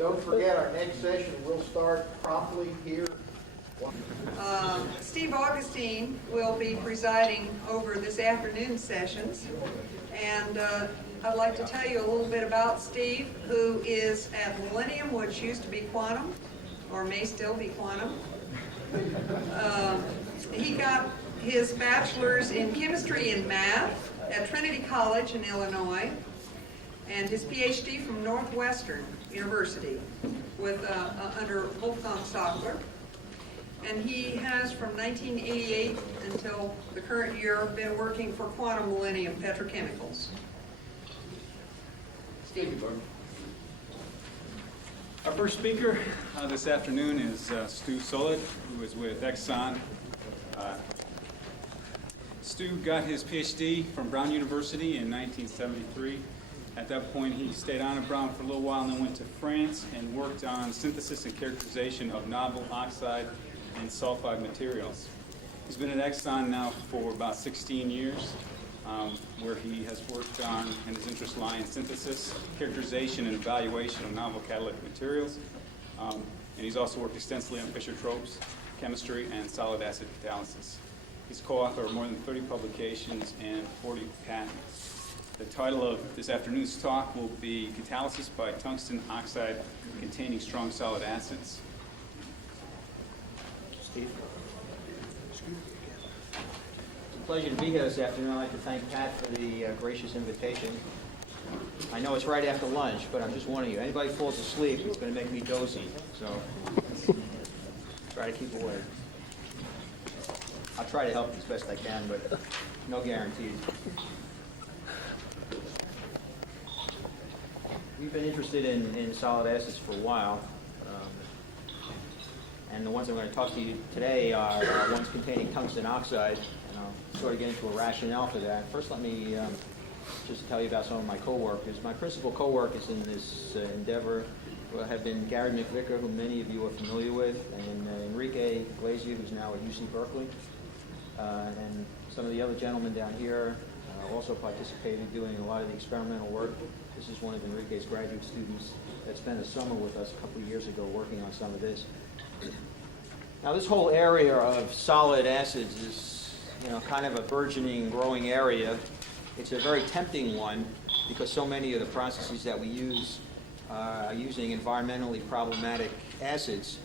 Don't forget, our next session will start promptly here. Steve Augustine will be presiding over this afternoon's sessions, and I'd like to tell you a little bit about Steve, who is at Millennium, which used to be Quantum, or may still be Quantum. He got his bachelor's in chemistry and math at Trinity College in Illinois, and his PhD from Northwestern University with under Wolfgang Sockler. And he has, from 1988 until the current year, been working for Quantum Millennium Petrochemicals. Steve. Our first speaker this afternoon is Stu Soled, who is with Exxon. Stu got his PhD from Brown University in 1973. At that point, he stayed on at Brown for a little while and then went to France and worked on synthesis and characterization of novel oxide and sulfide materials. He's been at Exxon now for about 16 years, where he has worked on, and his interests lie in synthesis, characterization, and evaluation of novel catalytic materials. And he's also worked extensively on Fischer-Tropsch chemistry and solid acid catalysis. He's co-author of more than 30 publications and 40 patents. The title of this afternoon's talk will be Catalysis by Tungsten Oxide Containing Strong Solid Acids. Steve. It's a pleasure to be here this afternoon. I'd like to thank Pat for the gracious invitation. I know it's right after lunch, but I'm just warning you, anybody falls asleep, it's going to make me dozy. So try to keep awake. I'll try to help as best I can, but no guarantees. We've been interested in solid acids for a while, and the ones I'm going to talk to you today are ones containing tungsten oxide, and I'll sort of get into a rationale for that. First, let me just tell you about some of my co-workers. My principal co-workers in this endeavor have been Gary McVicker, who many of you are familiar with, and Enrique Glazier, who's now at UC Berkeley, and some of the other gentlemen down here also participated doing a lot of the experimental work. This is one of Enrique's graduate students that spent a summer with us a couple of years ago working on some of this. Now, this whole area of solid acids is, kind of a burgeoning, growing area. It's a very tempting one because so many of the processes that we use are using environmentally problematic acids.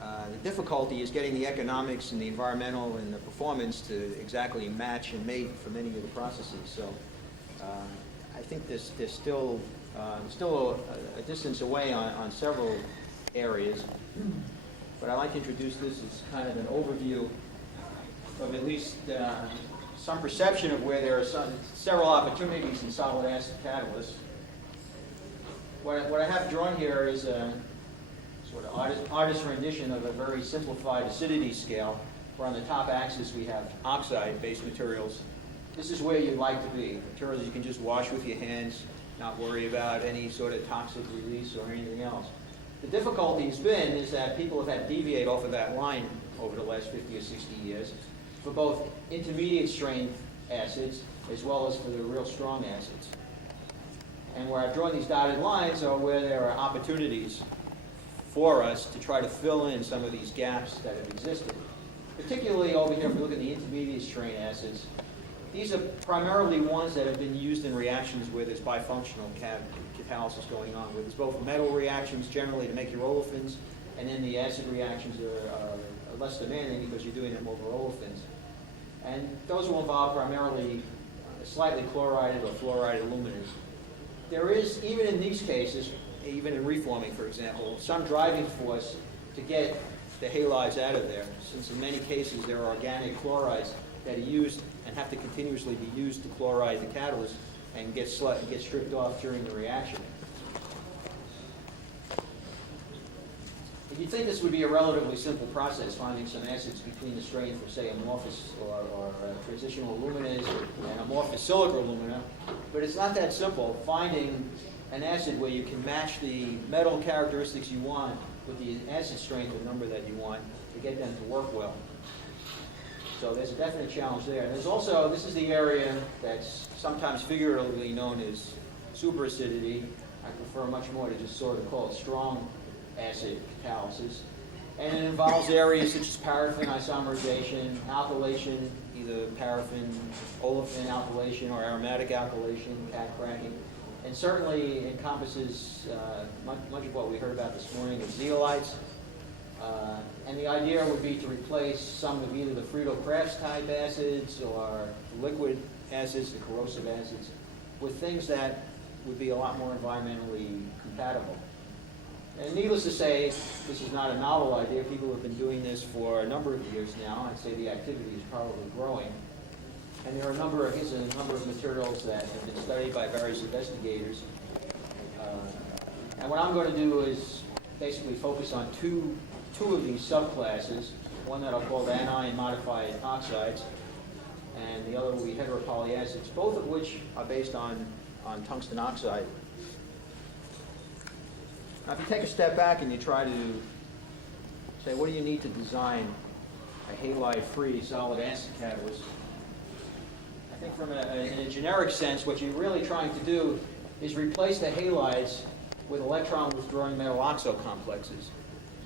The difficulty is getting the economics and the environmental and the performance to exactly match and mate for many of the processes. So I think there's still a distance away on several areas. But I'd like to introduce this as kind of an overview of at least some perception of where there are several opportunities in solid acid catalysts. What I have drawn here is a sort of artist's rendition of a very simplified acidity scale, where on the top axis we have oxide-based materials. This is where you'd like to be, materials you can just wash with your hands, not worry about any sort of toxic release or anything else. The difficulty has been is that people have had to deviate off of that line over the last 50 or 60 years for both intermediate strength acids as well as for the real strong acids. And where I've drawn these dotted lines are where there are opportunities for us to try to fill in some of these gaps that have existed. Particularly over here, if we look at the intermediate strain acids, these are primarily ones that have been used in reactions where there's bifunctional catalysis going on, where there's both metal reactions generally to make your olefins, and then the acid reactions are less demanding because you're doing them over olefins. And those will involve primarily slightly chlorided or fluoride aluminum. There is, even in these cases, even in reforming, for example, some driving force to get the halides out of there, since in many cases there are organic chlorides that are used and have to continuously be used to chloride the catalyst and get stripped off during the reaction. If you think this would be a relatively simple process, finding some acids between the strength of, say, amorphous or transitional aluminas and amorphous silica alumina, but it's not that simple. Finding an acid where you can match the metal characteristics you want with the acid strength or number that you want to get them to work well. So there's a definite challenge there. And there's also, this is the area that's sometimes figuratively known as superacidity, I prefer much more to just sort of call it strong acid catalysis. And it involves areas such as paraffin isomerization, alkylation, either paraffin, olefin alkylation, or aromatic alkylation, cat cracking. And certainly encompasses much of what we heard about this morning of zeolites. And the idea would be to replace some of either the Friedel-Crafts type acids or liquid acids, the corrosive acids, with things that would be a lot more environmentally compatible. And needless to say, this is not a novel idea. People have been doing this for a number of years now. I'd say the activity is probably growing. And there are a number of materials that have been studied by various investigators. And what I'm going to do is basically focus on two of these subclasses. One that I'll call the anion modified oxides, and the other will be heteropolyacids, both of which are based on tungsten oxide. Now, if you take a step back and you try to say, what do you need to design a halide-free solid acid catalyst? I think from in a generic sense, what you're really trying to do is replace the halides with electron-withdrawing metal oxo complexes.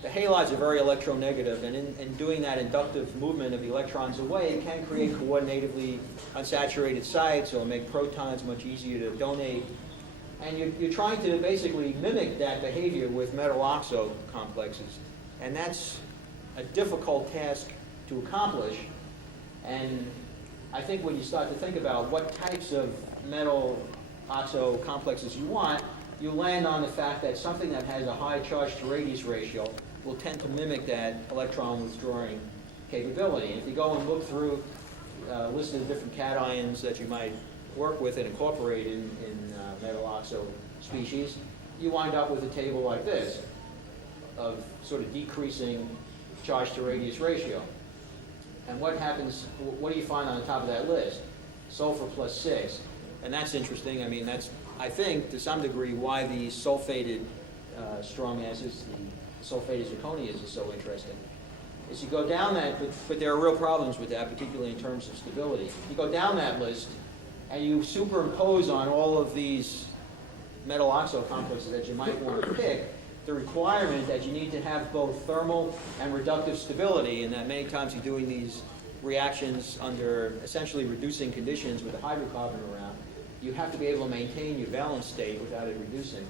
The halides are very electronegative, and in doing that inductive movement of the electrons away, it can create coordinatively unsaturated sites or make protons much easier to donate. And you're trying to basically mimic that behavior with metal oxo complexes. And that's a difficult task to accomplish. And I think when you start to think about what types of metal oxo complexes you want, you land on the fact that something that has a high charge to radius ratio will tend to mimic that electron withdrawing capability. And if you go and look through a list of different cations that you might work with and incorporate in metal oxo species, you wind up with a table like this of sort of decreasing charge to radius ratio. And what happens, what do you find on the top of that list? Sulfur plus 6. And that's interesting. I mean, that's, I think, to some degree, why the sulfated strong acids, the sulfated zirconias, is so interesting. Is you go down that, but there are real problems with that, particularly in terms of stability. You go down that list, and you superimpose on all of these metal oxo complexes that you might want to pick the requirement that you need to have both thermal and reductive stability, and that many times you're doing these reactions under essentially reducing conditions with a hydrocarbon around. You have to be able to maintain your valence state without it reducing.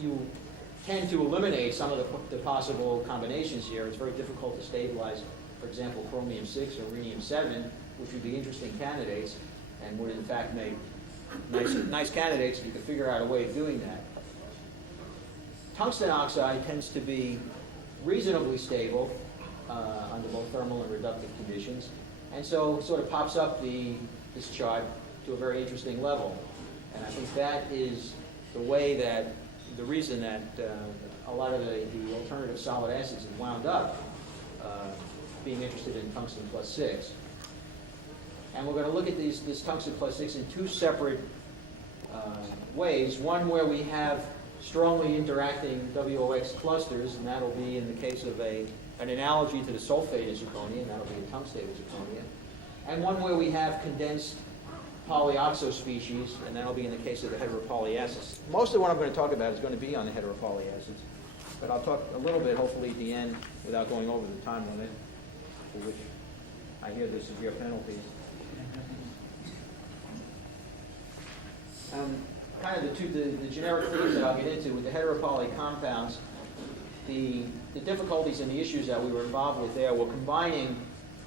You tend to eliminate some of the possible combinations here. It's very difficult to stabilize, for example, chromium-6 or rhenium-7, which would be interesting candidates and would in fact make nice candidates if you could figure out a way of doing that. Tungsten oxide tends to be reasonably stable under both thermal and reductive conditions, and so sort of pops up this chart to a very interesting level. And I think that is the reason that a lot of the alternative solid acids have wound up being interested in tungsten plus 6. And we're going to look at this tungsten plus 6 in two separate ways. One where we have strongly interacting WOX clusters, and that'll be in the case of an analogy to the sulfate of zirconia, and that'll be the tungstate of zirconia. And one where we have condensed polyoxo species, and that'll be in the case of the heteropolyacids. Most of what I'm going to talk about is going to be on the heteropolyacids, but I'll talk a little bit, hopefully, at the end, without going over the time limit, for which I hear there's severe penalties. Kind of the generic themes that I'll get into with the heteropoly compounds, the difficulties and the issues that we were involved with there were combining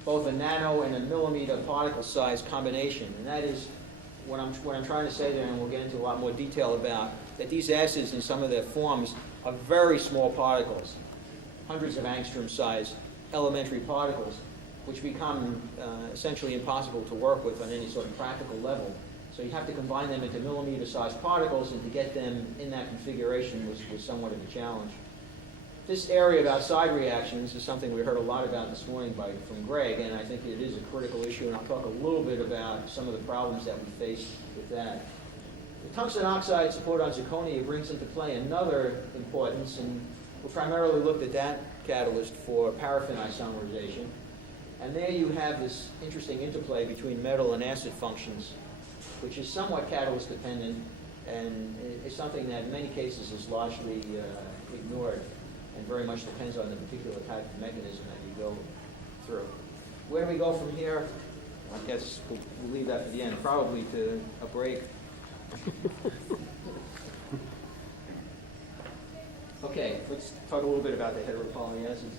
both a nano and a millimeter particle size combination. And that is what I'm trying to say there, and we'll get into a lot more detail about, that these acids in some of their forms are very small particles, hundreds of angstrom size elementary particles, which become essentially impossible to work with on any sort of practical level. So you have to combine them into millimeter-sized particles, and to get them in that configuration was somewhat of a challenge. This area about side reactions is something we heard a lot about this morning from Greg, and I think it is a critical issue, and I'll talk a little bit about some of the problems that we face with that. The tungsten oxide support on zirconia brings into play another importance, and we primarily looked at that catalyst for paraffin isomerization. And there you have this interesting interplay between metal and acid functions, which is somewhat catalyst dependent, And it's something that in many cases is largely ignored and very much depends on the particular type of mechanism that you go through. Where do we go from here? I guess we'll leave that for the end, probably to a break. Okay, let's talk a little bit about the heteropolyacids.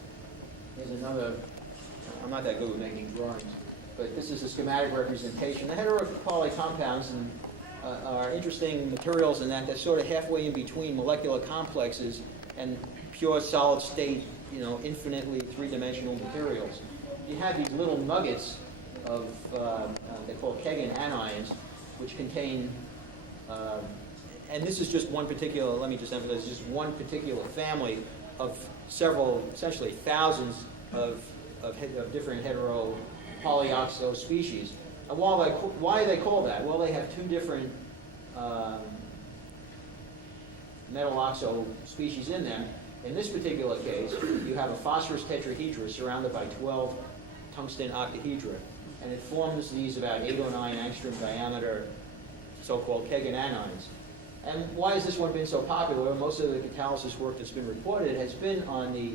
Here's another, I'm not that good with making drawings, but this is a schematic representation. The heteropoly compounds are interesting materials in that they're sort of halfway in between molecular complexes and pure solid state, infinitely three-dimensional materials. You have these little nuggets of, they call Keggin anions, which contain, and this is just one particular, let me just emphasize, just one particular family of several, essentially thousands of different heteropolyoxo species. And why do they call that? Well, they have two different metal oxo species in them. In this particular case, you have a phosphorus tetrahedra surrounded by 12 tungsten octahedra. And it forms these about 8 or 9 angstrom diameter so-called Keggin anions. And why has this one been so popular? Most of the catalysis work that's been reported has been on the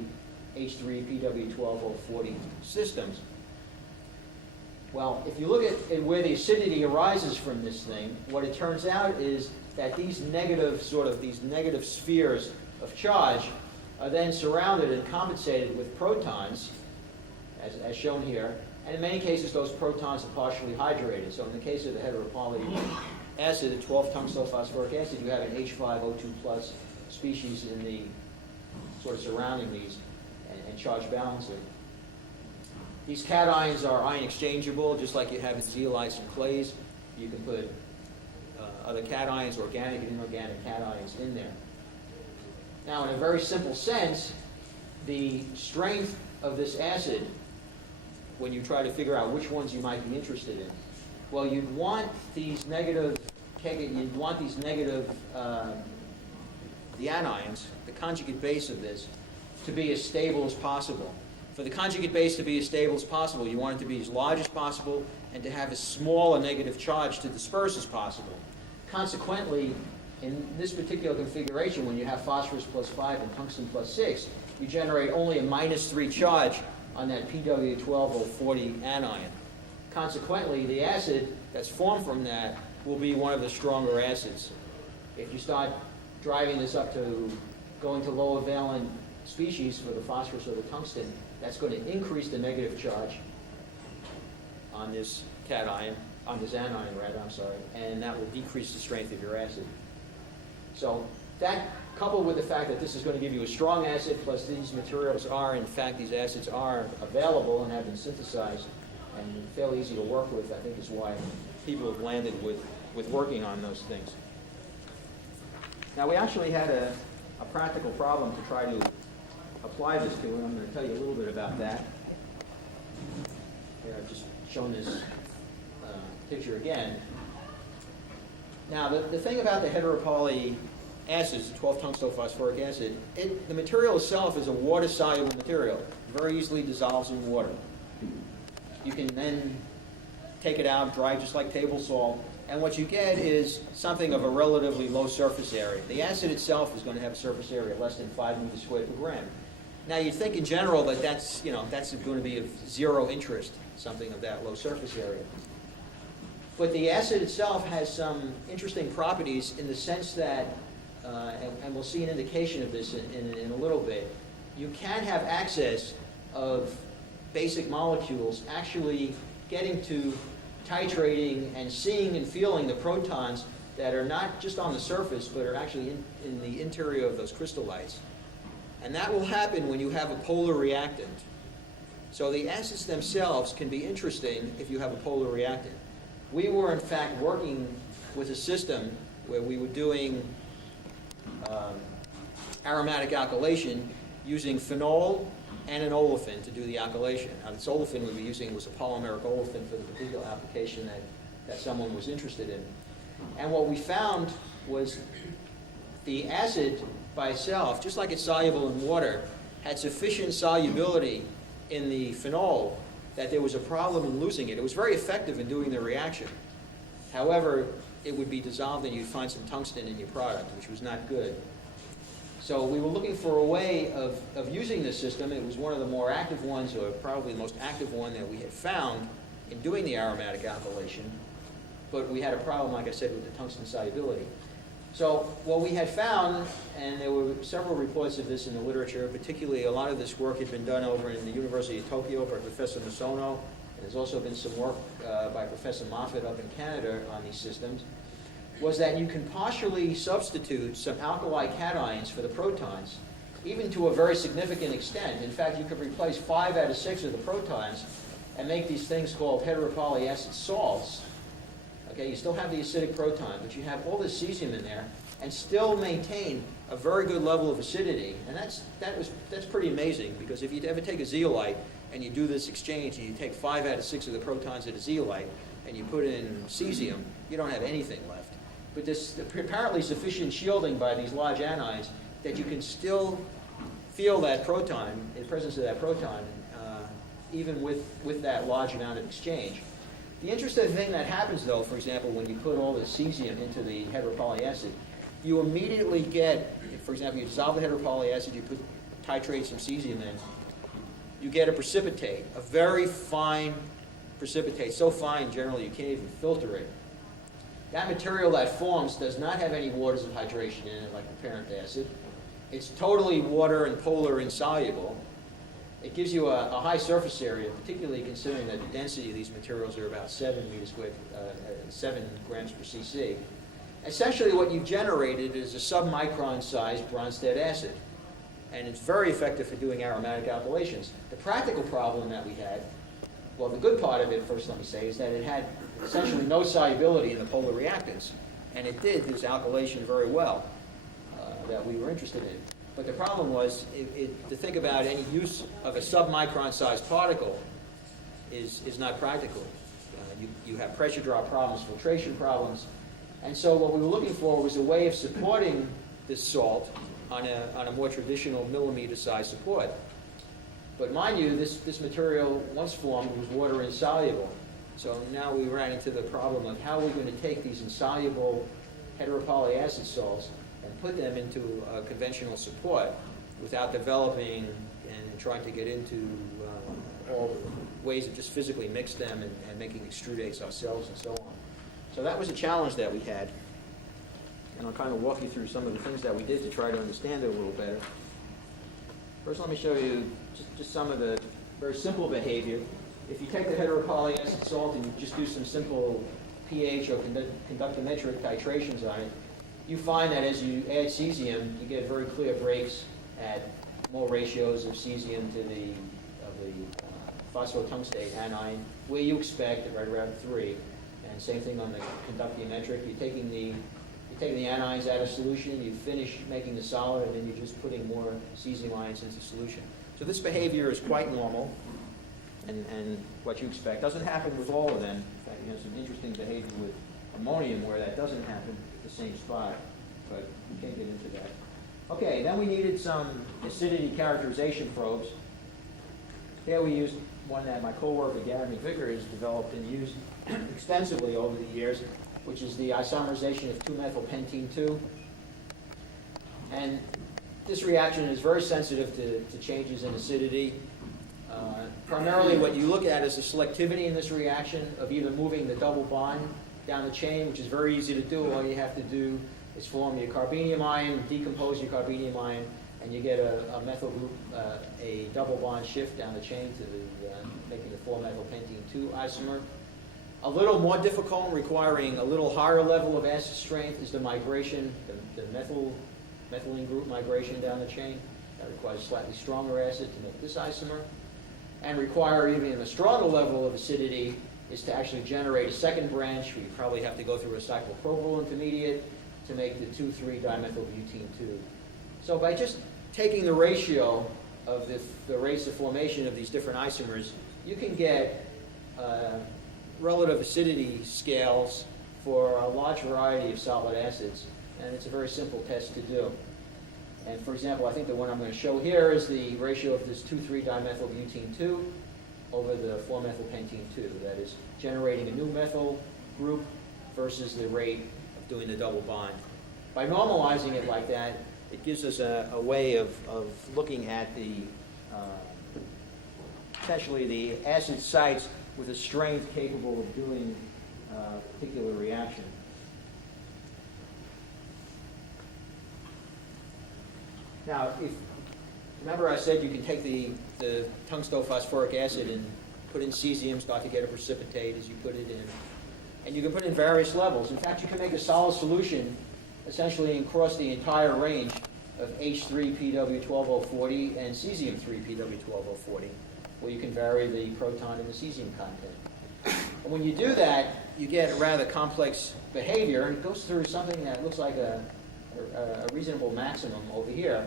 H3PW12040 systems. Well, if you look at where the acidity arises from this thing, what it turns out is that these negative spheres of charge are then surrounded and compensated with protons, as shown here. And in many cases, those protons are partially hydrated. So in the case of the heteropoly acid, the 12-tungstophosphoric acid, you have an H5O2 plus species in the sort of surrounding these and charge balancing. These cations are ion exchangeable, just like you have in zeolites and clays. You can put other cations, organic and inorganic cations in there. Now, in a very simple sense, the strength of this acid, when you try to figure out which ones you might be interested in, well, you'd want these negative, the anions, the conjugate base of this, to be as stable as possible. For the conjugate base to be as stable as possible, you want it to be as large as possible and to have as small a negative charge to disperse as possible. Consequently, in this particular configuration, when you have phosphorus plus 5 and tungsten plus 6, you generate only a -3 charge on that PW12040 anion. Consequently, the acid that's formed from that will be one of the stronger acids. If you start driving this up to going to lower valent species for the phosphorus or the tungsten, that's going to increase the negative charge on this anion, and that will decrease the strength of your acid. So that, coupled with the fact that this is going to give you a strong acid, plus these materials are, in fact, these acids are available and have been synthesized and fairly easy to work with, I think is why people have landed with working on those things. Now, we actually had a practical problem to try to apply this to, and I'm going to tell you a little bit about that. Here, I've just shown this picture again. Now, the thing about the heteropoly acids, 12-tungstophosphoric acid, the material itself is a water-soluble material. Very easily dissolves in water. You can then take it out, dry just like table salt, and what you get is something of a relatively low surface area. The acid itself is going to have a surface area less than 5 meters squared per gram. Now, you'd think in general that that's going to be of zero interest, something of that low surface area. But the acid itself has some interesting properties in the sense that, and we'll see an indication of this in a little bit, you can have access of basic molecules actually getting to titrating and seeing and feeling the protons that are not just on the surface, but are actually in the interior of those crystallites. And that will happen when you have a polar reactant. So the acids themselves can be interesting if you have a polar reactant. We were, in fact, working with a system where we were doing aromatic alkylation using phenol and an olefin to do the alkylation. Now, this olefin we were using was a polymeric olefin for the particular application that someone was interested in. And what we found was the acid by itself, just like it's soluble in water, had sufficient solubility in the phenol that there was a problem in losing it. It was very effective in doing the reaction. However, it would be dissolved and you'd find some tungsten in your product, which was not good. So we were looking for a way of using this system. It was one of the more active ones, or probably the most active one that we had found in doing the aromatic alkylation. But we had a problem, like I said, with the tungsten solubility. So what we had found, and there were several reports of this in the literature, particularly a lot of this work had been done over in the University of Tokyo by Professor Misono. There's also been some work by Professor Moffat up in Canada on these systems, was that you can partially substitute some alkali cations for the protons, even to a very significant extent. In fact, you could replace 5 out of 6 of the protons and make these things called heteropolyacid salts. Okay, you still have the acidic proton, but you have all this cesium in there and still maintain a very good level of acidity. And that's pretty amazing, because if you ever take a zeolite and you do this exchange and you take 5 out of 6 of the protons of the zeolite and you put in cesium, you don't have anything left. But there's apparently sufficient shielding by these large anions that you can still feel that proton, the presence of that proton, even with that large amount of exchange. The interesting thing that happens, though, for example, when you put all the cesium into the heteropolyacid, you immediately get, for example, you dissolve the heteropolyacid, you titrate some cesium in, you get a precipitate, a very fine precipitate, so fine generally you can't even filter it. That material that forms does not have any waters of hydration in it like the parent acid. It's totally water and polar insoluble. It gives you a high surface area, particularly considering that the density of these materials are about 7 meters squared, 7 grams per cc. Essentially what you've generated is a submicron sized Bronsted acid. And it's very effective for doing aromatic alkylations. The practical problem that we had, well, the good part of it, first let me say, is that it had essentially no solubility in the polar reactants. And it did this alkylation very well that we were interested in. But the problem was, to think about any use of a submicron-sized particle is not practical. You have pressure drop problems, filtration problems. And so what we were looking for was a way of supporting this salt on a more traditional millimeter-sized support. But mind you, this material, once formed, was water insoluble. So now we ran into the problem of how we're going to take these insoluble heteropolyacid salts and put them into a conventional support without developing and trying to get into all ways of just physically mix them and making extrudates ourselves and so on. So that was a challenge that we had. And I'll kind of walk you through some of the things that we did to try to understand it a little better. First, let me show you just some of the very simple behavior. If you take the heteropolyacid salt and you just do some simple pH or conductometric titrations on it, you find that as you add cesium, you get very clear breaks at more ratios of cesium to the phosphotungstate anion, where you expect right around 3. And same thing on the conductiometric. You're taking the anions out of solution, you finish making the solid, and then you're just putting more cesium ions into solution. So this behavior is quite normal, and what you expect. Doesn't happen with all of them. In fact, you have some interesting behavior with ammonium where that doesn't happen at the same spot, but we can't get into that. Okay, then we needed some acidity characterization probes. Here we used one that my co-worker Gary McVicker has developed and used extensively over the years, which is the isomerization of 2-methylpentene-2. And this reaction is very sensitive to changes in acidity. Primarily what you look at is the selectivity in this reaction of either moving the double bond down the chain, which is very easy to do. All you have to do is form your carbenium ion, decompose your carbenium ion, and you get a methyl group, a double bond shift down the chain to making the 4-methylpentene-2 isomer. A little more difficult, requiring a little higher level of acid strength, is the migration, the methylene group migration down the chain. That requires slightly stronger acid to make this isomer. And require even a stronger level of acidity is to actually generate a second branch, where you probably have to go through a cyclopropyl intermediate to make the 2,3-dimethylbutene-2. So by just taking the ratio of the rates of formation of these different isomers, you can get relative acidity scales for a large variety of solid acids, and it's a very simple test to do. And for example, I think the one I'm going to show here is the ratio of this 2,3-dimethylbutene-2 over the 4-methylpentene-2. That is generating a new methyl group versus the rate doing the double bond. By normalizing it like that, it gives us a way of looking at the essentially the acid sites with a strength capable of doing a particular reaction. Now, remember I said you can take the tungstophosphoric acid and put in cesium, start to get a precipitate as you put it in. And you can put in various levels. In fact, you can make a solid solution essentially across the entire range of H3PW12040 and cesium-3PW12040, where you can vary the proton and the cesium content. And when you do that, you get a rather complex behavior, and it goes through something that looks like a reasonable maximum over here.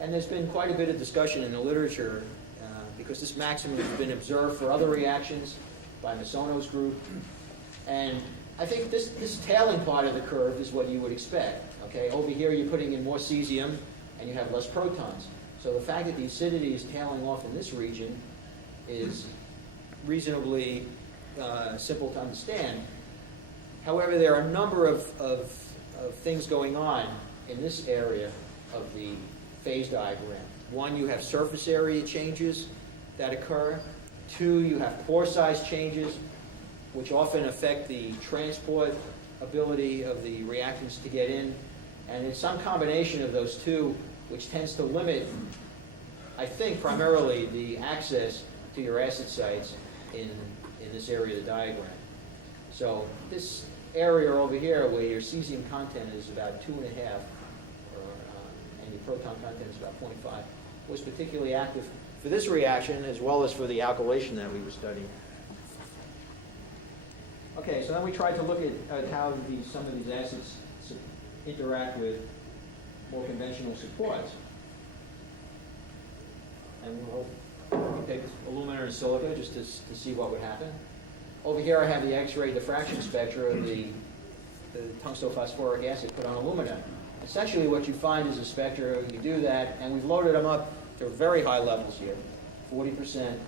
And there's been quite a bit of discussion in the literature because this maximum has been observed for other reactions by Masono's group. And I think this tailing part of the curve is what you would expect. Okay, over here you're putting in more cesium and you have less protons. So the fact that the acidity is tailing off in this region is reasonably simple to understand. However, there are a number of things going on in this area of the phase diagram. One, you have surface area changes that occur. Two, you have pore size changes, which often affect the transport ability of the reactants to get in. And it's some combination of those two which tends to limit, I think, primarily the access to your acid sites in this area of the diagram. So this area over here where your cesium content is about 2.5, and your proton content is about 0.5, was particularly active for this reaction as well as for the alkylation that we were studying. Okay, so then we tried to look at how some of these acids interact with more conventional supports. And we'll take alumina and silica just to see what would happen. Over here I have the X-ray diffraction spectra of the tungstophosphoric acid put on alumina. Essentially what you find is a spectra, you do that, and we've loaded them up to very high levels here, 40%.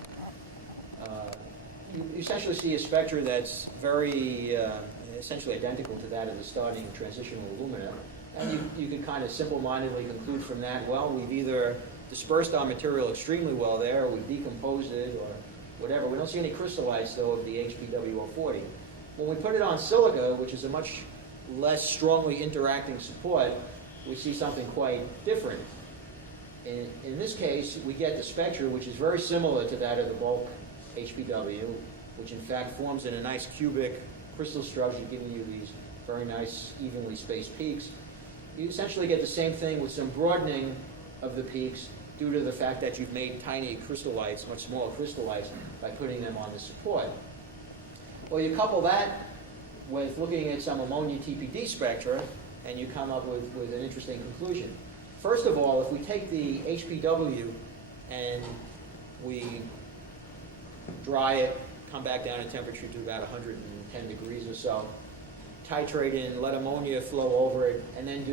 You essentially see a spectra that's very essentially identical to that of the starting transitional alumina. And you can kind of simple-mindedly conclude from that, well, we've either dispersed our material extremely well there, or we've decomposed it, or whatever. We don't see any crystallites, though, of the HPWO40. When we put it on silica, which is a much less strongly interacting support, we see something quite different. In this case, we get the spectra, which is very similar to that of the bulk HPW, which in fact forms in a nice cubic crystal structure, giving you these very nice, evenly spaced peaks. You essentially get the same thing with some broadening of the peaks due to the fact that you've made tiny crystallites, much smaller crystallites, by putting them on the support. Well, you couple that with looking at some ammonia TPD spectra, and you come up with an interesting conclusion. First of all, if we take the HPW and we dry it, come back down in temperature to about 110 degrees or so, titrate in, let ammonia flow over it, and then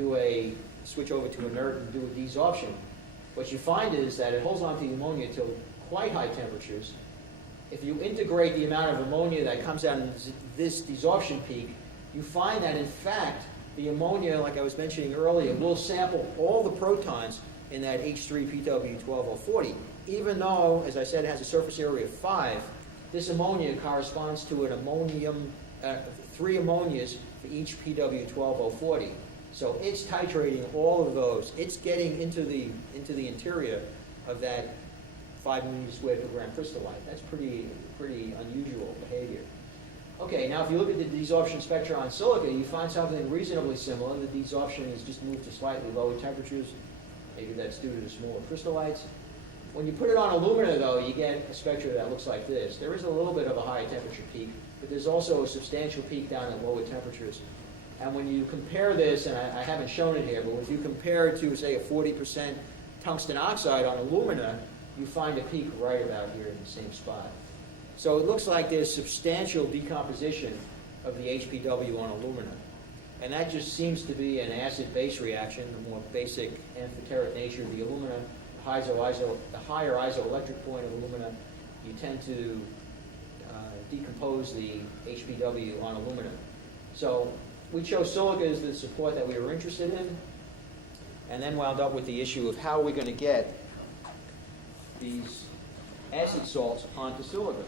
switch over to inert and do a desorption. What you find is that it holds on to the ammonia till quite high temperatures. If you integrate the amount of ammonia that comes out in this desorption peak, you find that in fact the ammonia, like I was mentioning earlier, will sample all the protons in that H3PW12040. Even though, as I said, it has a surface area of 5, this ammonia corresponds to an ammonium, 3 ammonias for each PW12040. So it's titrating all of those. It's getting into the interior of that 5 millimeters squared per gram crystallite. That's pretty unusual behavior. Okay, now if you look at the desorption spectra on silica, you find something reasonably similar. The desorption has just moved to slightly lower temperatures. Maybe that's due to the smaller crystallites. When you put it on alumina, though, you get a spectra that looks like this. There is a little bit of a high temperature peak, but there's also a substantial peak down at lower temperatures. And when you compare this, and I haven't shown it here, but if you compare it to, say, a 40% tungsten oxide on alumina, you find a peak right about here in the same spot. So it looks like there's substantial decomposition of the HPW on alumina. And that just seems to be an acid-base reaction, the more basic amphoteric nature of the alumina. The higher isoelectric point of alumina, you tend to decompose the HPW on alumina. So we chose silica as the support that we were interested in, and then wound up with the issue of how we're going to get these acid salts onto silica.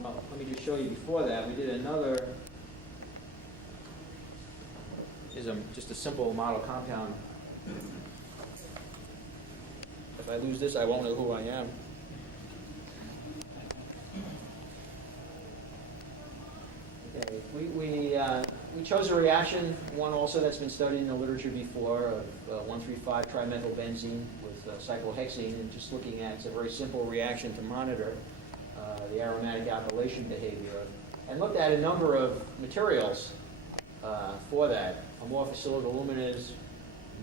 Well, let me just show you before that, we did another, is just a simple model compound. If I lose this, I won't know who I am. Okay, we chose a reaction, one also that's been studied in the literature before, of 1,3,5-trimethylbenzene with cyclohexene, and just looking at, it's a very simple reaction to monitor the aromatic alkylation behavior, and looked at a number of materials for that, amorphous silica aluminas,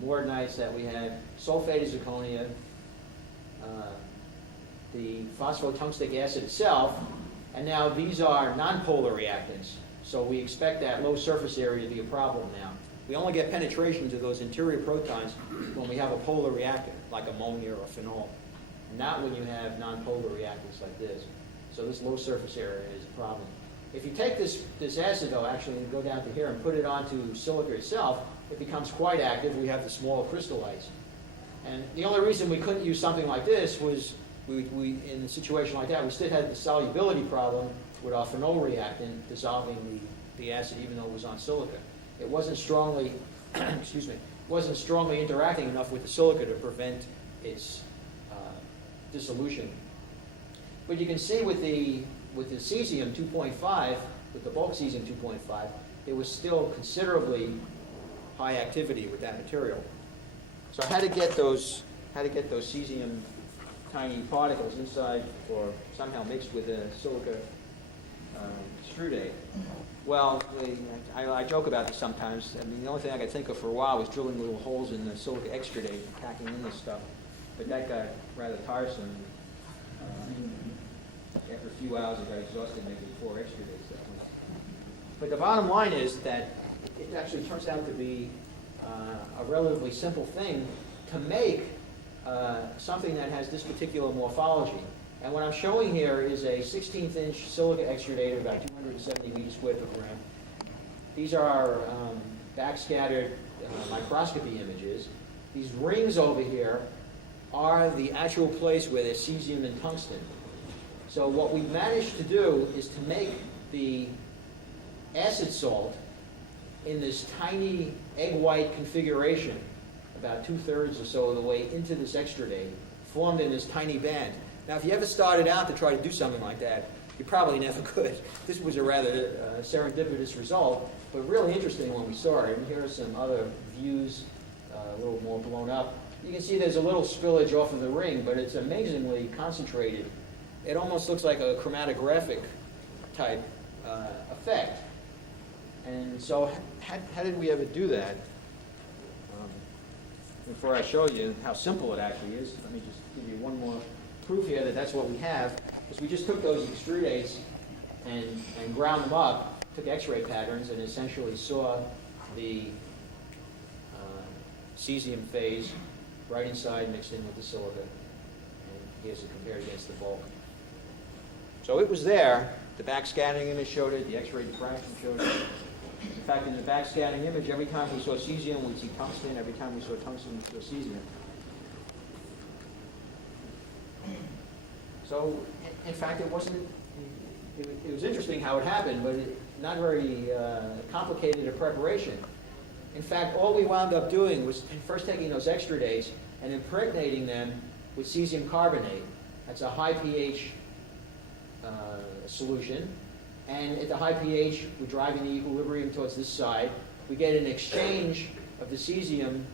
moordnites that we had, sulfate of zirconia, the phosphotungstic acid itself, and now these are nonpolar reactants. So we expect that low surface area to be a problem now. We only get penetration to those interior protons when we have a polar reactant, like ammonia or phenol, not when you have nonpolar reactants like this. So this low surface area is a problem. If you take this acid, though, actually, and go down to here and put it onto silica itself, it becomes quite active. We have the small crystallites. And the only reason we couldn't use something like this was we in a situation like that, we still had the solubility problem with our phenol reactant dissolving the acid even though it was on silica. It wasn't strongly, excuse me, wasn't strongly interacting enough with the silica to prevent its dissolution. But you can see with the cesium 2.5, with the bulk cesium 2.5, there was still considerably high activity with that material. So how to get those cesium tiny particles inside or somehow mixed with a silica strudate? Well, I joke about this sometimes. I mean, the only thing I could think of for a while was drilling little holes in the silica extradate and packing in this stuff. But that got rather tiresome. After a few hours, I got exhausted making 4 extradates that way. But the bottom line is that it actually turns out to be a relatively simple thing to make something that has this particular morphology. And what I'm showing here is a 16th-inch silica extradate of about 270 meters squared per gram. These are our backscattered microscopy images. These rings over here are the actual place where there's cesium and tungsten. So what we've managed to do is to make the acid salt in this tiny egg white configuration, about 2/3 or so of the way into this extradate, formed in this tiny band. Now, if you ever started out to try to do something like that, you probably never could. This was a rather serendipitous result, but really interesting when we saw it. And here are some other views, a little more blown up. You can see there's a little spillage off of the ring, but it's amazingly concentrated. It almost looks like a chromatographic type effect. And so how did we ever do that? Before I show you how simple it actually is, let me just give you one more proof here that that's what we have. Is we just took those extrudates and ground them up, took X-ray patterns, and essentially saw the cesium phase right inside mixed in with the silica. And here's it compared against the bulk. So it was there. The backscattering image showed it. The X-ray diffraction showed it. In fact, in the backscattering image, every time we saw cesium, we'd see tungsten. Every time we saw tungsten, we saw cesium. So, in fact, it wasn't. It was interesting how it happened, but not very complicated a preparation. In fact, all we wound up doing was first taking those extradates and impregnating them with cesium carbonate. That's a high pH solution. And at the high pH, we're driving the equilibrium towards this side. We get an exchange of the cesium,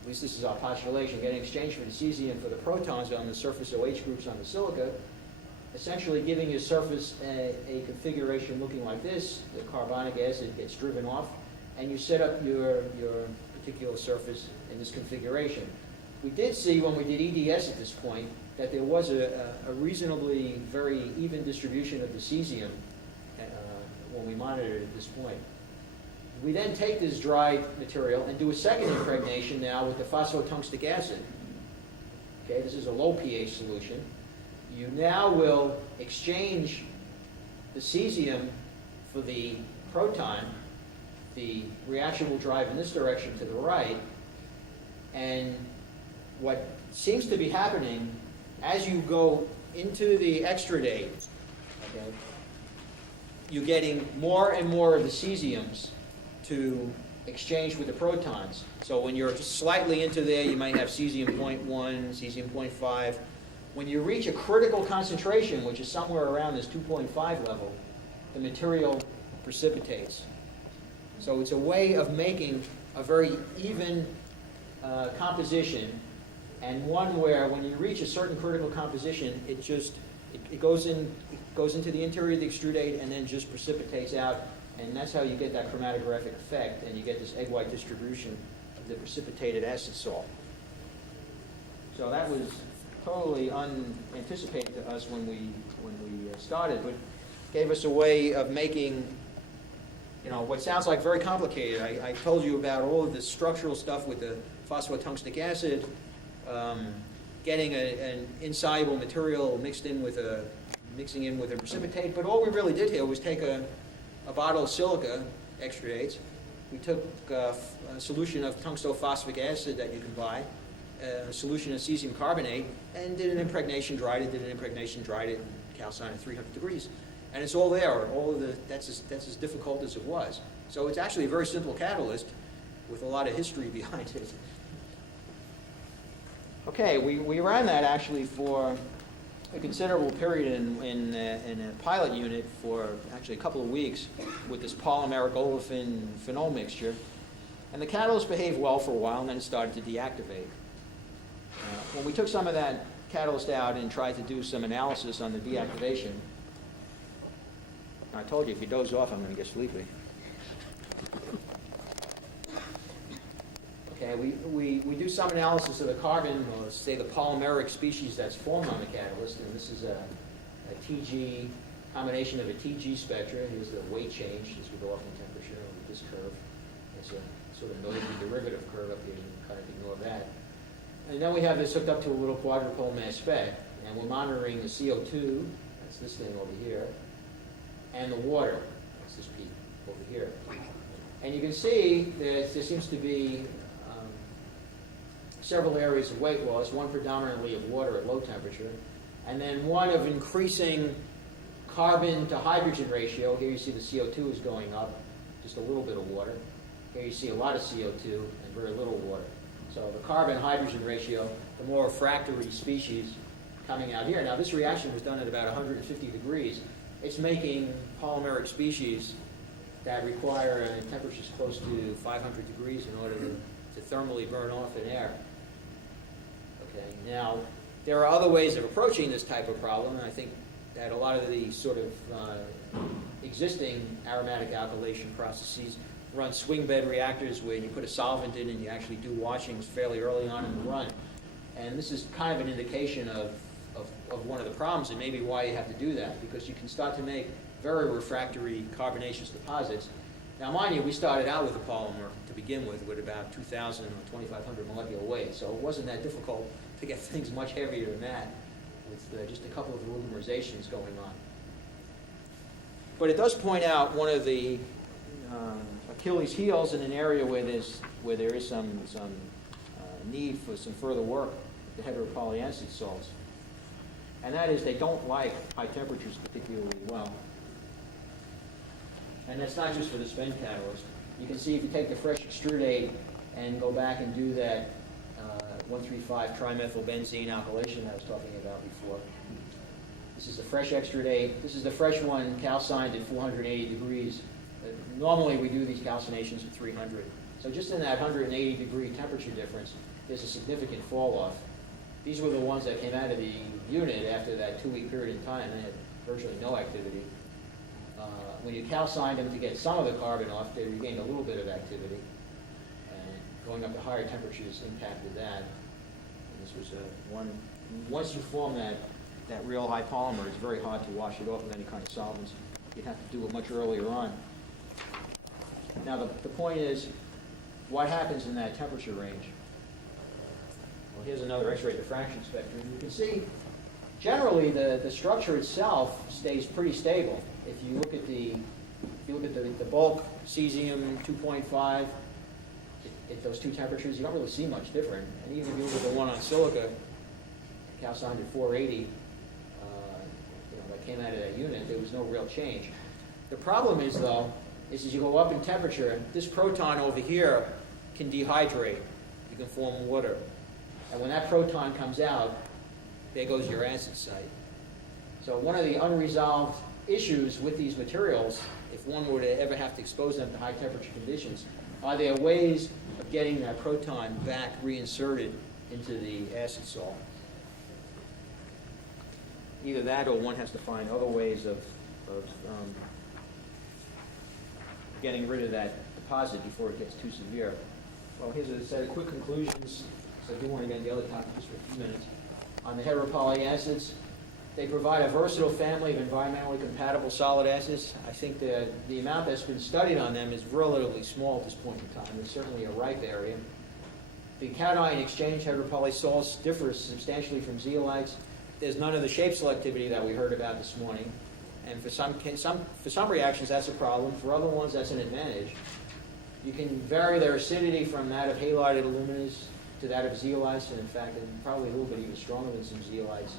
at least this is our postulation, get an exchange for the cesium for the protons on the surface OH groups on the silica, essentially giving your surface a configuration looking like this. The carbonic acid gets driven off, and you set up your particular surface in this configuration. We did see when we did EDS at this point that there was a reasonably very even distribution of the cesium when we monitored at this point. We then take this dried material and do a second impregnation now with the phosphotungstic acid. Okay, this is a low pH solution. You now will exchange the cesium for the proton, the reaction will drive in this direction to the right, and what seems to be happening as you go into the extradate, okay, you're getting more and more of the cesiums to exchange with the protons. So when you're just slightly into there, you might have cesium 0.1, cesium 0.5. When you reach a critical concentration, which is somewhere around this 2.5 level, the material precipitates. So it's a way of making a very even composition, and one where when you reach a certain critical composition, it goes into the interior of the extrudate and then just precipitates out, and that's how you get that chromatographic effect, and you get this egg white distribution of the precipitated acid salt. So that was totally unanticipated to us when we started, but gave us a way of making, what sounds like very complicated. I told you about all of the structural stuff with the phosphotungstic acid, getting an insoluble material mixing in with a precipitate. But all we really did here was take a bottle of silica extradates. We took a solution of tungstophosphoric acid that you can buy, a solution of cesium carbonate, and did an impregnation, dried it, and calcined at 300 degrees. And it's all there. That's as difficult as it was. So it's actually a very simple catalyst with a lot of history behind it. Okay, we ran that actually for a considerable period in a pilot unit for actually a couple of weeks with this polymeric olefin phenol mixture. And the catalyst behaved well for a while, and then it started to deactivate. When we took some of that catalyst out and tried to do some analysis on the deactivation, I told you if you doze off, I'm going to get sleepy. Okay, we do some analysis of the carbon, or say the polymeric species that's formed on the catalyst, and this is a TG, combination of a TG spectra. Here's the weight change as we go up in temperature with this curve. It's a sort of noisy derivative curve up here, you can kind of ignore that. And then we have this hooked up to a little quadrupole mass spec, and we're monitoring the CO2, that's this thing over here, and the water, that's this peak over here. And you can see that there seems to be several areas of weight loss, one predominantly of water at low temperature, and then one of increasing carbon to hydrogen ratio. Here you see the CO2 is going up, just a little bit of water. Here you see a lot of CO2 and very little water. So the carbon-hydrogen ratio, the more refractory species coming out here. Now this reaction was done at about 150 degrees. It's making polymeric species that require temperatures close to 500 degrees in order to thermally burn off in air. Okay. Now, there are other ways of approaching this type of problem, and I think that a lot of the sort of existing aromatic alkylation processes run swing bed reactors where you put a solvent in and you actually do washings fairly early on in the run. And this is kind of an indication of one of the problems, and maybe why you have to do that, because you can start to make very refractory carbonaceous deposits. Now, mind you, we started out with a polymer to begin with about 2,000 or 2,500 molecular weight, so it wasn't that difficult to get things much heavier than that with just a couple of polymerizations going on. But it does point out one of the Achilles' heels in an area where there is some need for some further work, the heteropolyacid salts, and that is they don't like high temperatures particularly well. And that's not just for the spent catalyst. You can see if you take the fresh extrudate and go back and do that 1,3,5-trimethylbenzene alkylation I was talking about before. This is the fresh extrudate. This is the fresh one calcined at 480 degrees. Normally we do these calcinations at 300. So just in that 180 degree temperature difference, there's a significant fall off. These were the ones that came out of the unit after that 2-week period in time. They had virtually no activity. When you calcined them to get some of the carbon off, they regained a little bit of activity. And going up to higher temperatures impacted that. And this was once you form that real high polymer, it's very hard to wash it off with any kind of solvents. You'd have to do it much earlier on. Now the point is, what happens in that temperature range? Well, here's another X-ray diffraction spectrum. You can see, generally, the structure itself stays pretty stable. If you look at the If you look at the bulk cesium 2.5, at those two temperatures, you don't really see much different. And even if you look at the one on silica, calcined at 480, that came out of that unit, there was no real change. The problem is, though, is as you go up in temperature, this proton over here can dehydrate. You can form water. And when that proton comes out, there goes your acid site. So one of the unresolved issues with these materials, if one were to ever have to expose them to high temperature conditions, are there ways of getting that proton back reinserted into the acid salt? Either that or one has to find other ways of getting rid of that deposit before it gets too severe. Well, here's a set of quick conclusions. So I do want to get into the other topic just for a few minutes. On the heteropolyacids, they provide a versatile family of environmentally compatible solid acids. I think the amount that's been studied on them is relatively small at this point in time. It's certainly a ripe area. The cation exchange heteropolysalts differs substantially from zeolites. There's none of the shape selectivity that we heard about this morning. And for some reactions, that's a problem. For other ones, that's an advantage. You can vary their acidity from that of halide aluminas to that of zeolites, and in fact, probably a little bit even stronger than some zeolites.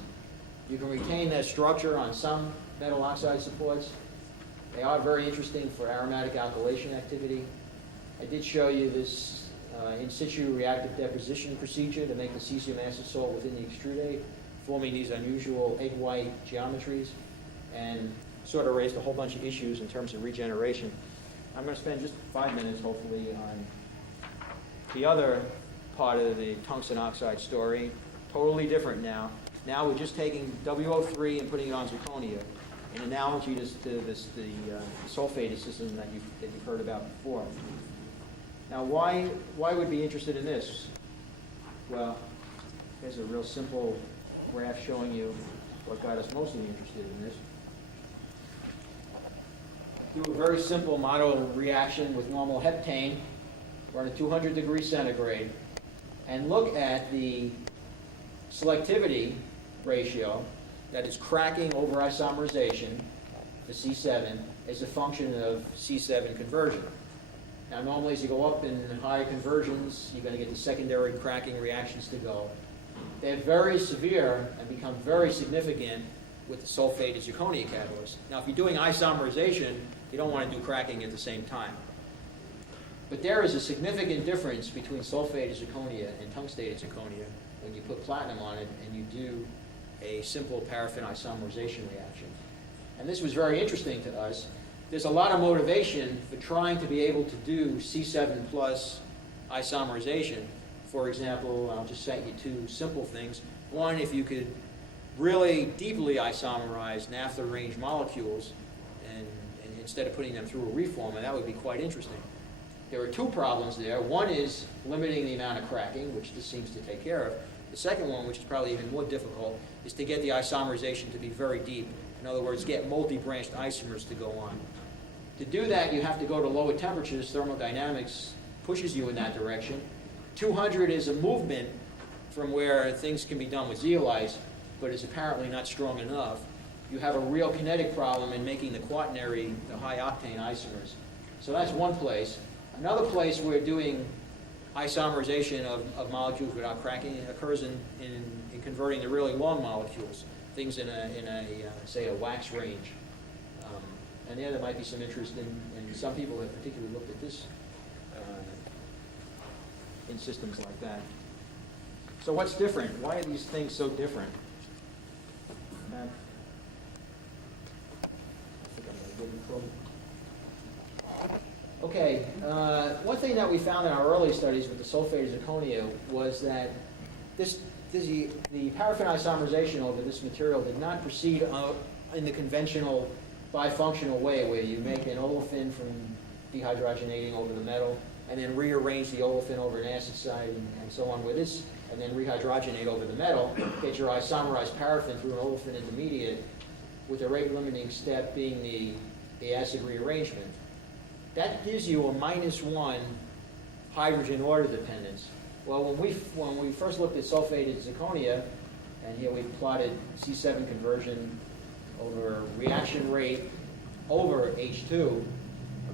You can retain their structure on some metal oxide supports. They are very interesting for aromatic alkylation activity. I did show you this in situ reactive deposition procedure to make the cesium acid salt within the extrudate, forming these unusual egg white geometries, and sort of raised a whole bunch of issues in terms of regeneration. I'm going to spend just 5 minutes, hopefully, on the other part of the tungsten oxide story. Totally different now. Now we're just taking WO3 and putting it on zirconia, in analogy to the sulfate system that you've heard about before. Now, why would be interested in this? Well, here's a real simple graph showing you what got us mostly interested in this. Do a very simple model reaction with normal heptane, run at 200 degrees centigrade, and look at the selectivity ratio that is cracking over isomerization, the C7, as a function of C7 conversion. Now, normally as you go up in higher conversions, you're going to get the secondary cracking reactions to go. They're very severe and become very significant with the sulfate and zirconia catalyst. Now, if you're doing isomerization, you don't want to do cracking at the same time. But there is a significant difference between sulfate and zirconia and tungstate zirconia when you put platinum on it and you do a simple paraffin isomerization reaction. And this was very interesting to us. There's a lot of motivation for trying to be able to do C7 plus isomerization. For example, I'll just cite you two simple things. One, if you could really deeply isomerize naphtha range molecules and instead of putting them through a reformer, that would be quite interesting. There are two problems there. One is limiting the amount of cracking, which this seems to take care of. The second one, which is probably even more difficult, is to get the isomerization to be very deep. In other words, get multi-branched isomers to go on. To do that, you have to go to lower temperatures. Thermodynamics pushes you in that direction. 200 is a movement from where things can be done with zeolites, but it's apparently not strong enough. You have a real kinetic problem in making the quaternary, the high-octane isomers. So that's one place. Another place where doing isomerization of molecules without cracking occurs in converting the really long molecules, things in say, a wax range. And there might be some interest in some people have particularly looked at this in systems like that. So what's different? Why are these things so different? I think I'm going to get in trouble. Okay, one thing that we found in our early studies with the sulfate zirconia was that the paraffin isomerization over this material did not proceed in the conventional bifunctional way where you make an olefin from dehydrogenating over the metal and then rearrange the olefin over an acid site and so on with this, and then rehydrogenate over the metal, get your isomerized paraffin through an olefin intermediate with the rate limiting step being the acid rearrangement. That gives you a -1 hydrogen order dependence. Well, when we first looked at sulfated zirconia, and here we've plotted C7 conversion over reaction rate over H2,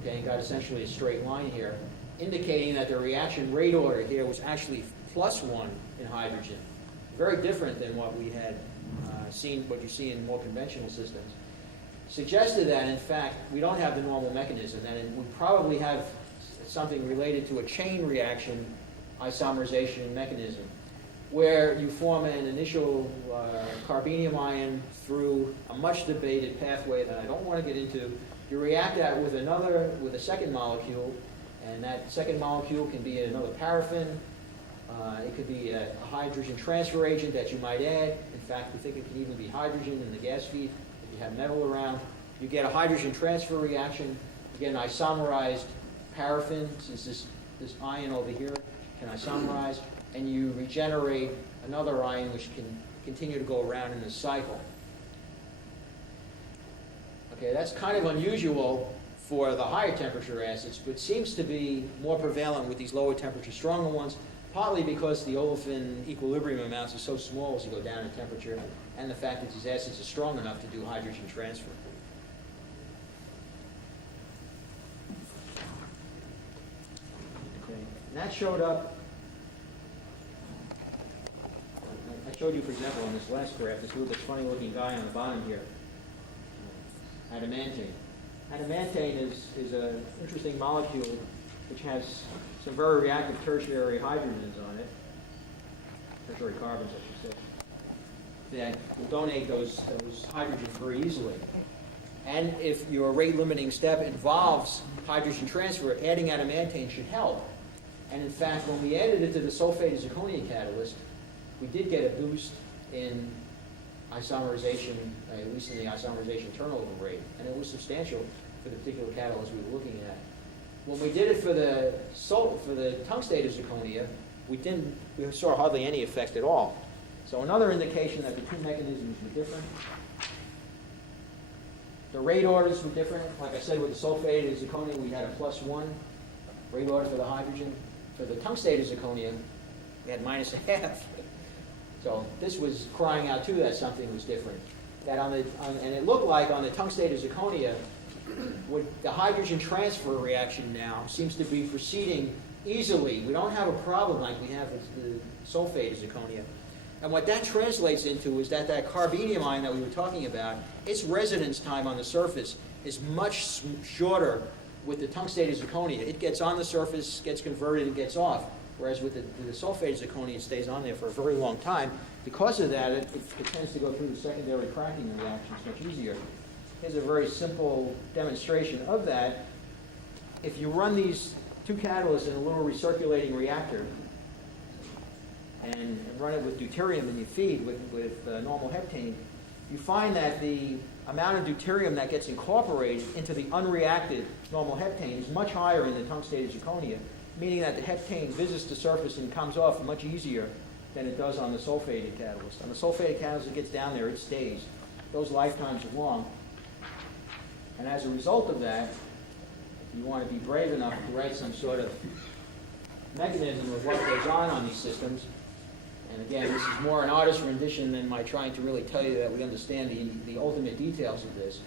okay, and got essentially a straight line here, indicating that the reaction rate order here was actually +1 in hydrogen. Very different than what we had seen, what you see in more conventional systems. Suggested that, in fact, we don't have the normal mechanism, that we probably have something related to a chain reaction isomerization mechanism, where you form an initial carbenium ion through a much debated pathway that I don't want to get into. You react that with a second molecule, and that second molecule can be another paraffin. It could be a hydrogen transfer agent that you might add. In fact, we think it can even be hydrogen in the gas feed if you have metal around. You get a hydrogen transfer reaction. You get an isomerized paraffin, since this ion over here can isomerize, and you regenerate another ion which can continue to go around in this cycle. Okay, that's kind of unusual for the higher temperature acids, but seems to be more prevalent with these lower temperature, stronger ones, partly because the olefin equilibrium amounts are so small as you go down in temperature, and the fact that these acids are strong enough to do hydrogen transfer. Okay, and that showed up. I showed you, for example, on this last graph, this little funny-looking guy on the bottom here, adamantane. Adamantane is an interesting molecule which has some very reactive tertiary hydrogens on it, tertiary carbons, I should say, that will donate those hydrogens very easily. And if your rate-limiting step involves hydrogen transfer, adding adamantane should help. And in fact, when we added it to the sulfate zirconia catalyst, we did get a boost in isomerization, at least in the isomerization turnover rate, and it was substantial for the particular catalyst we were looking at. When we did it for the tungstate zirconia, we saw hardly any effect at all. So another indication that the two mechanisms were different. The rate orders were different. Like I said, with the sulfate zirconia, we had a +1 rate order for the hydrogen. For the tungstate zirconia, we had -0.5. So this was crying out too that something was different. And it looked like on the tungstate zirconia, with the hydrogen transfer reaction now seems to be proceeding easily. We don't have a problem like we have with the sulfate zirconia. And what that translates into is that carbenium ion that we were talking about, its residence time on the surface is much shorter with the tungstate zirconia. It gets on the surface, gets converted, and gets off. Whereas with the sulfate zirconia, it stays on there for a very long time. Because of that, it tends to go through the secondary cracking reactions much easier. Here's a very simple demonstration of that. If you run these two catalysts in a little recirculating reactor and run it with deuterium in your feed with normal heptane, you find that the amount of deuterium that gets incorporated into the unreacted normal heptane is much higher in the tungstate zirconia, meaning that the heptane visits the surface and comes off much easier than it does on the sulfated catalyst. On the sulfated catalyst, it gets down there, it stays. Those lifetimes are long. And as a result of that, if you want to be brave enough to write some sort of mechanism of what goes on these systems, and again, this is more an artist's rendition than my trying to really tell you that we understand the ultimate details of this.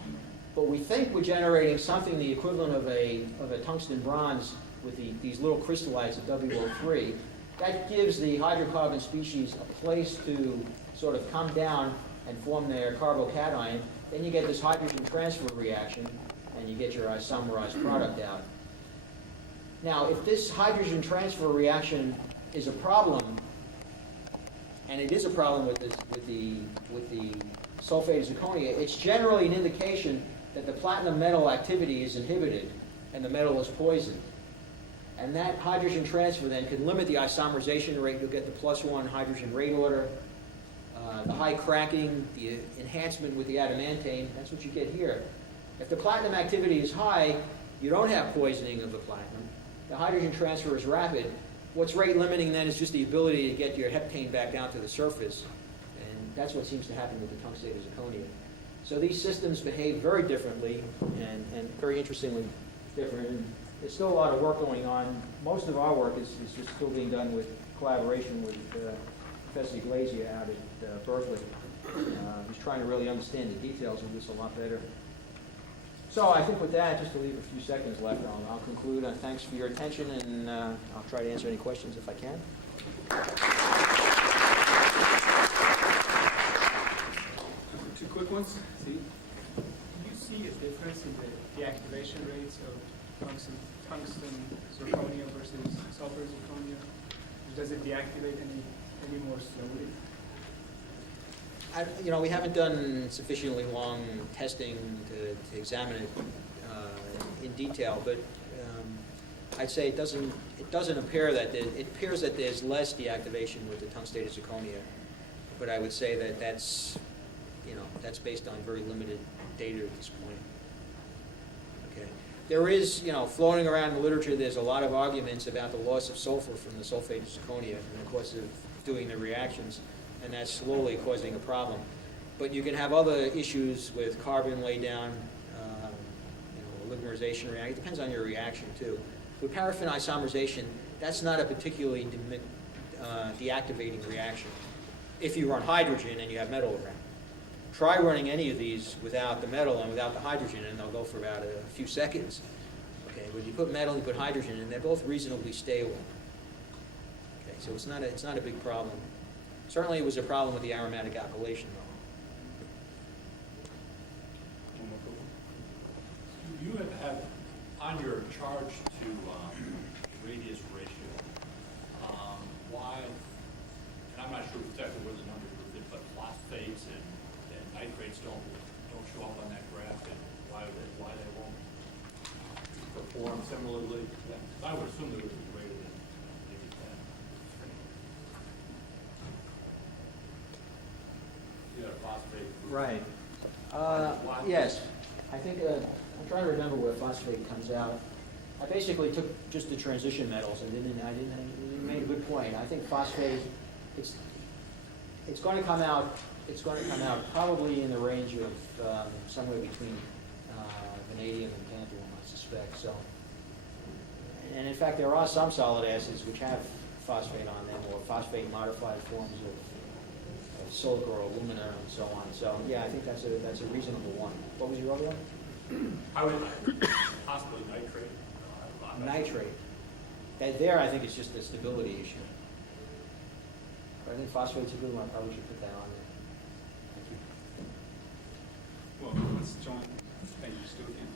But we think we're generating something the equivalent of a tungsten bronze with these little crystallites of WO3. That gives the hydrocarbon species a place to sort of come down and form their carbocation. Then you get this hydrogen transfer reaction, and you get your isomerized product out. Now, if this hydrogen transfer reaction is a problem, and it is a problem with the sulfate zirconia, it's generally an indication that the platinum metal activity is inhibited and the metal is poisoned. And that hydrogen transfer then can limit the isomerization rate. You'll get the +1 hydrogen rate order, the high cracking, the enhancement with the adamantane. That's what you get here. If the platinum activity is high, you don't have poisoning of the platinum. The hydrogen transfer is rapid. What's rate limiting then is just the ability to get your heptane back down to the surface. And that's what seems to happen with the tungstate zirconia. So these systems behave very differently and very interestingly different. And there's still a lot of work going on. Most of our work is just still being done with collaboration with Professor Iglesias out at Berkeley. He's trying to really understand the details of this a lot better. So I think with that, just to leave a few seconds left, I'll conclude. Thanks for your attention, and I'll try to answer any questions if I can. Two quick ones. See, do you see a difference in the deactivation rates of tungsten zirconia versus sulfur zirconia? Does it deactivate any more slowly? We haven't done sufficiently long testing to examine it in detail, but I'd say it doesn't appear that it appears that there's less deactivation with the tungstated zirconia, but I would say that that's based on very limited data at this point. Okay, there is floating around in the literature. There's a lot of arguments about the loss of sulfur from the sulfated zirconia in the course of doing the reactions, and that's slowly causing a problem. But you can have other issues with carbon laydown, oligomerization reaction. It depends on your reaction too. With paraffin isomerization, that's not a particularly deactivating reaction if you run hydrogen and you have metal around. Try running any of these without the metal and without the hydrogen, and they'll go for about a few seconds. Okay, but you put metal and you put hydrogen, and they're both reasonably stable. Okay, so it's not a big problem. Certainly, it was a problem with the aromatic alkylation, though. You have on your charge to radius ratio, why, and I'm not sure exactly where the numbers were, but phosphates and nitrates don't show up on that graph, and why they won't perform similarly. I would assume they would be greater than maybe 10. You got a phosphate group. Right. Yes. I think I'm trying to remember where phosphate comes out. I basically took just the transition metals and you made a good point. I think phosphate, it's going to come out. It's going to come out probably in the range of somewhere between vanadium and tantalum, I suspect. So, and in fact, there are some solid acids which have phosphate on them, or phosphate modified forms of silica or alumina and so on. So, yeah, I think that's a reasonable one. What was your other one? I would possibly nitrate. Nitrate. There, I think it's just a stability issue. But I think phosphate's a good one. I probably should put that on there. Thank you. Well, let's join. Thank you, Stu, again.